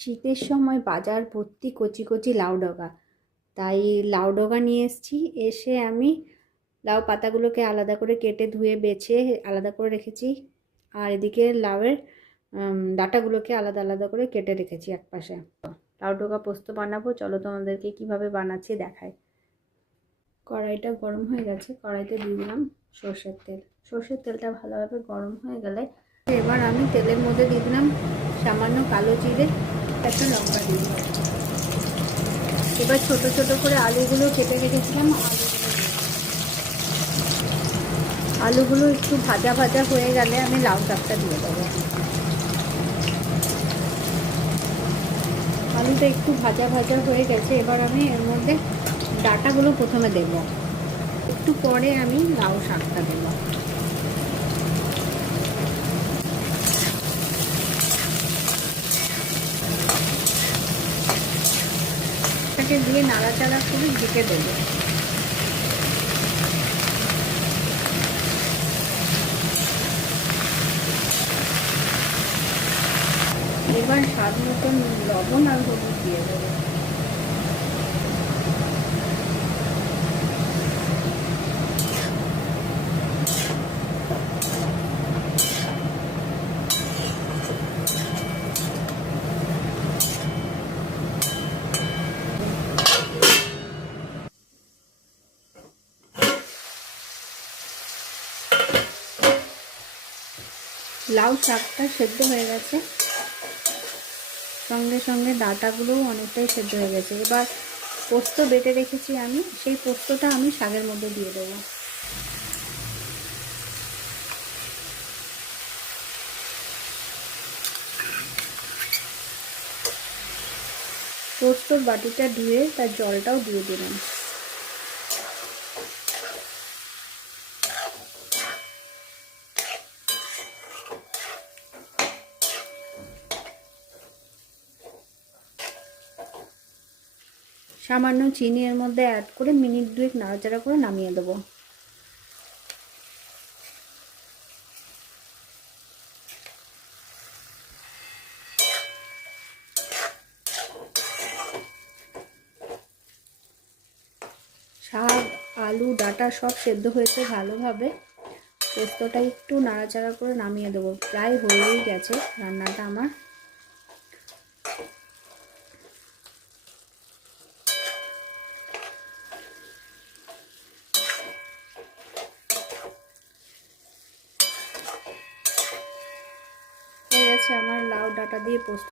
শীতের সময় বাজার ভর্তি কচি কচি লাউ ডগা, তাই লাউ ডগা নিয়ে এসেছি। এসে আমি লাউ পাতাগুলোকে আলাদা করে কেটে ধুয়ে বেছে আলাদা করে রেখেছি, আর এদিকে লাউয়ের ডাঁটাগুলোকে আলাদা আলাদা করে কেটে রেখেছি একপাশে। লাউ ডগা পোস্ত বানাবো, চলো তোমাদেরকে কিভাবে বানাচ্ছি দেখাই। কড়াইটা গরম হয়ে গেছে, কড়াইতে দিয়ে দিলাম সর্ষের তেল। সর্ষের তেলটা ভালোভাবে গরম হয়ে গেলে এবার আমি তেলের মধ্যে দিয়ে দিলাম সামান্য কালো জিরে, একটা লঙ্কা দিয়ে দিলাম। এবার ছোট ছোট করে আলুগুলো কেটে রেখেছিলাম, আলুগুলো একটু ভাজা ভাজা হয়ে গেলে আমি লাউ ডাঁটা দিয়ে দেবো। আলুটা একটু ভাজা ভাজা হয়ে গেছে, এবার আমি এর মধ্যে ডাঁটাগুলো প্রথমে দেব, একটু পরে আমি লাউ শাকটা দেব। এটাকে দিয়ে নাড়াচাড়া করে ঢেকে দেবো। এবার স্বাদ মতন লবণ আর হলুদ দিয়ে দেবো। লাউ শাকটা সেদ্ধ হয়ে গেছে, সঙ্গে সঙ্গে ডাঁটাগুলোও অনেকটাই সেদ্ধ হয়ে গেছে। এবার পোস্ত বেটে রেখেছি আমি, সেই পোস্তটা আমি শাকের মধ্যে দিয়ে দেবো। পোস্তর বাটিটা ধুয়ে তার জলটাও দিয়ে দিলাম। সামান্য চিনি এর মধ্যে অ্যাড করে মিনিট 2 নাড়াচাড়া করে নামিয়ে দেবো। শাক, আলু, ডাঁটা সব সেদ্ধ হয়েছে ভালোভাবে। পোস্তটা একটু নাড়াচাড়া করে নামিয়ে দেবো। প্রায় হয়েই গেছে রান্নাটা আমার। হয়ে গেছে আমার লাউ ডাঁটা দিয়ে পোস্ত।